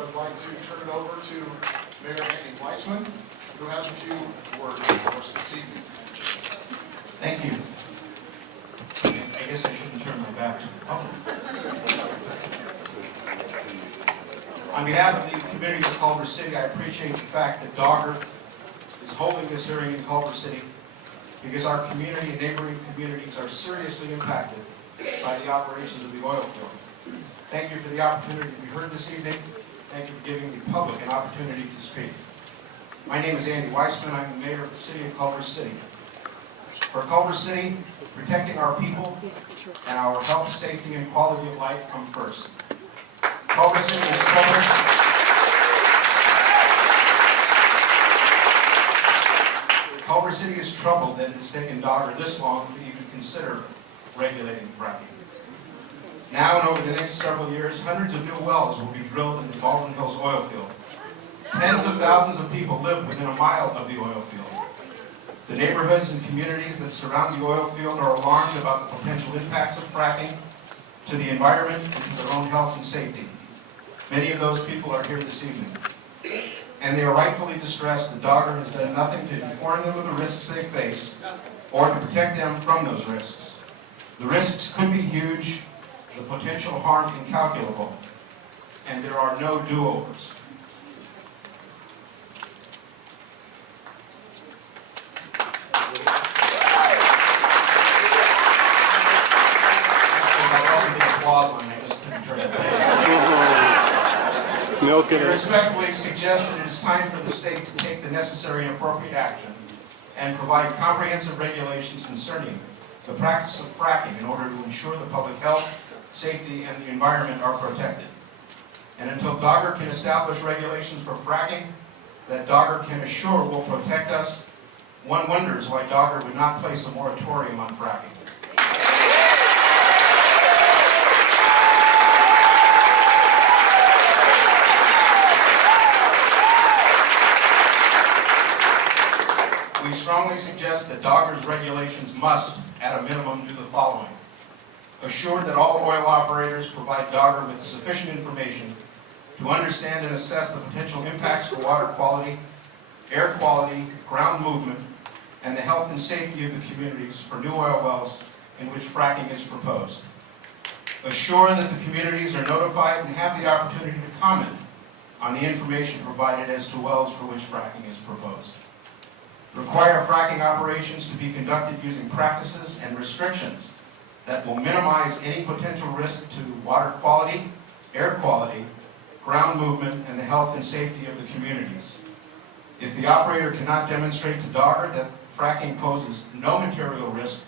I'd like to turn it over to Mayor Andy Weissman, who has a few words for us this evening. Thank you. I guess I shouldn't turn my back to the public. On behalf of the community of Culver City, I appreciate the fact that DOGGR is holding this hearing in Culver City because our community and neighboring communities are seriously impacted by the operations of the oil field. Thank you for the opportunity to be heard this evening. Thank you for giving the public an opportunity to speak. My name is Andy Weissman. I'm the mayor of the city of Culver City. For Culver City, protecting our people and our health, safety, and quality of life come first. Culver City is troubled. Culver City is troubled that it has taken DOGGR this long to even consider regulating fracking. Now and over the next several years, hundreds of new wells will be drilled in the Baldwin Hills oil field. Tens of thousands of people live within a mile of the oil field. The neighborhoods and communities that surround the oil field are alarmed about the potential impacts of fracking to the environment and to their own health and safety. Many of those people are here this evening, and they are rightfully distressed that DOGGR has done nothing to inform them of the risks they face or to protect them from those risks. The risks could be huge, the potential harm incalculable, and there are no do-overs. We respectfully suggest that it is time for the state to take the necessary and appropriate action and provide comprehensive regulations concerning the practice of fracking in order to ensure the public health, safety, and the environment are protected. And until DOGGR can establish regulations for fracking that DOGGR can assure will protect us, one wonders why DOGGR would not place a moratorium on fracking. We strongly suggest that DOGGR's regulations must, at a minimum, do the following. Assure that all oil operators provide DOGGR with sufficient information to understand and assess the potential impacts to water quality, air quality, ground movement, and the health and safety of the communities for new oil wells in which fracking is proposed. Assure that the communities are notified and have the opportunity to comment on the information provided as to wells for which fracking is proposed. Require fracking operations to be conducted using practices and restrictions that will minimize any potential risk to water quality, air quality, ground movement, and the health and safety of the communities. If the operator cannot demonstrate to DOGGR that fracking poses no material risk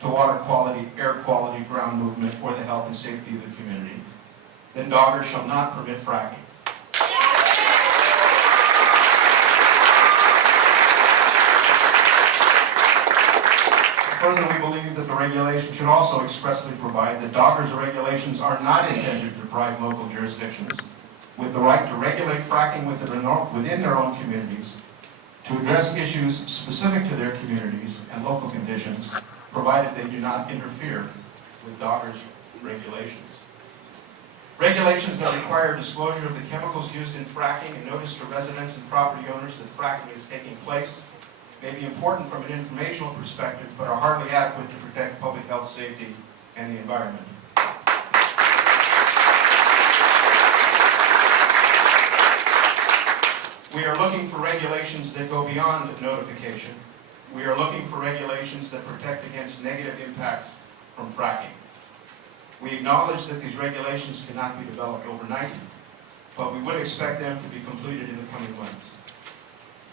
to water quality, air quality, ground movement, or the health and safety of the community, then DOGGR shall not permit fracking. Further, we believe that the regulation should also expressly provide that DOGGR's regulations are not intended to deprive local jurisdictions with the right to regulate fracking within their own communities, to address issues specific to their communities and local conditions, provided they do not interfere with DOGGR's regulations. Regulations that require disclosure of the chemicals used in fracking and notice to residents and property owners that fracking is taking place may be important from an informational perspective, but are hardly adequate to protect public health, safety, and the environment. We are looking for regulations that go beyond notification. We are looking for regulations that protect against negative impacts from fracking. We acknowledge that these regulations cannot be developed overnight, but we would expect them to be completed in the coming months.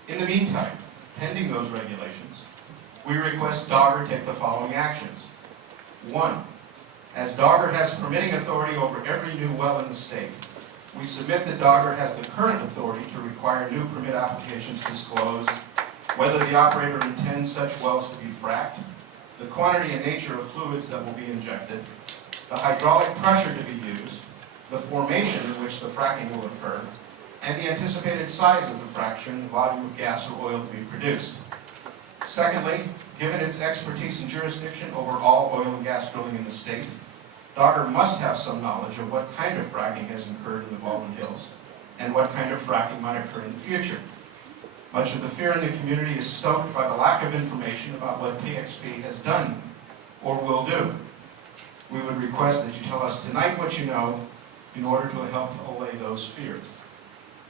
In the meantime, pending those regulations, we request DOGGR take the following actions. 1. As DOGGR has permitting authority over every new well in the state, we submit that DOGGR has the current authority to require new permit applications disclose whether the operator intends such wells to be fracked, the quantity and nature of fluids that will be injected, the hydraulic pressure to be used, the formation in which the fracking will occur, and the anticipated size of the fraction, volume of gas or oil to be produced. Secondly, given its expertise and jurisdiction over all oil and gas drilling in the state, DOGGR must have some knowledge of what kind of fracking has occurred in the Baldwin Hills and what kind of fracking might occur in the future. Much of the fear in the community is stoked by the lack of information about what PXP has done or will do. We would request that you tell us tonight what you know in order to help to allay those fears.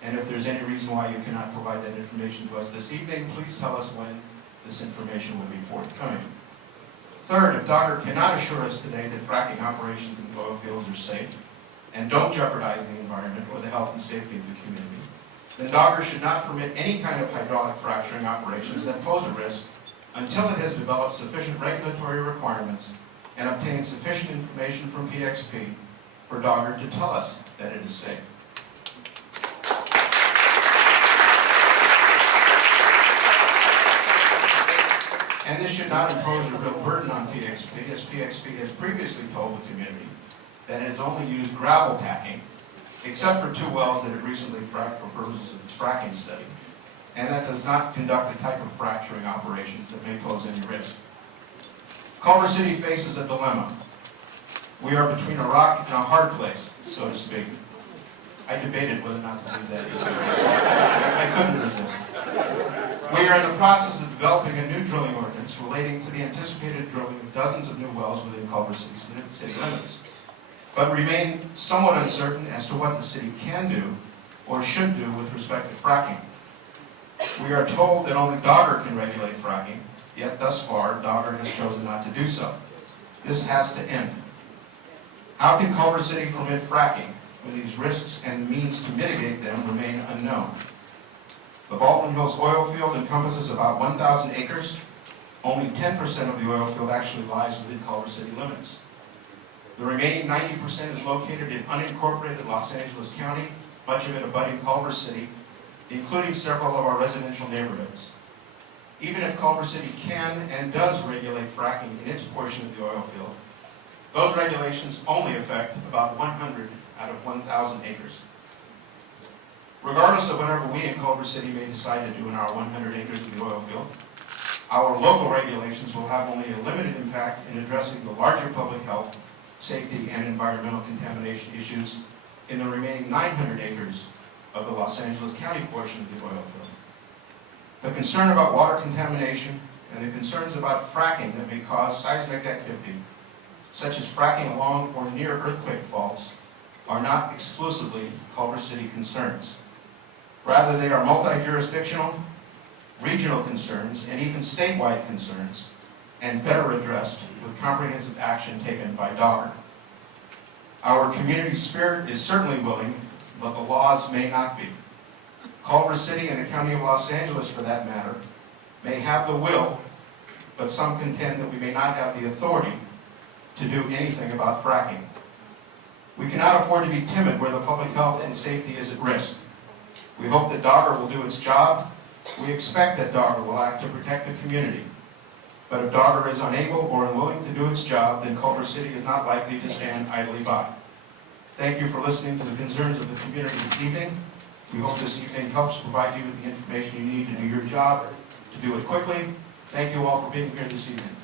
And if there's any reason why you cannot provide that information to us this evening, please tell us when this information will be forthcoming. Third, if DOGGR cannot assure us today that fracking operations in the oil fields are safe and don't jeopardize the environment or the health and safety of the community, then DOGGR should not permit any kind of hydraulic fracturing operations that pose a risk until it has developed sufficient regulatory requirements and obtained sufficient information from PXP for DOGGR to tell us that it is safe. And this should not impose a real burden on PXP, as PXP has previously told the community that it has only used gravel tacking, except for 2 wells that it recently fracked for purposes of its fracking study, and that does not conduct the type of fracturing operations that may pose any risk. Culver City faces a dilemma. We are between a rock and a hard place, so to speak. I debated whether or not to do that either. I couldn't resist. We are in the process of developing a new drilling ordinance relating to the anticipated drilling of dozens of new wells within Culver City limits, but remain somewhat uncertain as to what the city can do or should do with respect to fracking. We are told that only DOGGR can regulate fracking, yet thus far DOGGR has chosen not to do so. This has to end. How can Culver City permit fracking when these risks and means to mitigate them remain unknown? The Baldwin Hills oil field encompasses about 1,000 acres. Only 10% of the oil field actually lies within Culver City limits. The remaining 90% is located in unincorporated Los Angeles County, much of it abutting Culver City, including several of our residential neighborhoods. Even if Culver City can and does regulate fracking in its portion of the oil field, those regulations only affect about 100 out of 1,000 acres. Regardless of whatever we in Culver City may decide to do in our 100 acres of the oil field, our local regulations will have only a limited impact in addressing the larger public health, safety, and environmental contamination issues in the remaining 900 acres of the Los Angeles County portion of the oil field. The concern about water contamination and the concerns about fracking that may cause seismic activity, such as fracking along or near earthquake faults, are not exclusively Culver City concerns. Rather, they are multi-jurisdictional, regional concerns, and even statewide concerns, and better addressed with comprehensive action taken by DOGGR. Our community spirit is certainly willing, but the laws may not be. Culver City and the County of Los Angeles, for that matter, may have the will, but some contend that we may not have the authority to do anything about fracking. We cannot afford to be timid where the public health and safety is at risk. We hope that DOGGR will do its job. We expect that DOGGR will act to protect the community. But if DOGGR is unable or unwilling to do its job, then Culver City is not likely to stand idly by. Thank you for listening to the concerns of the community this evening. We hope this evening helps provide you with the information you need to do your job, to do it quickly. Thank you all for being here this evening.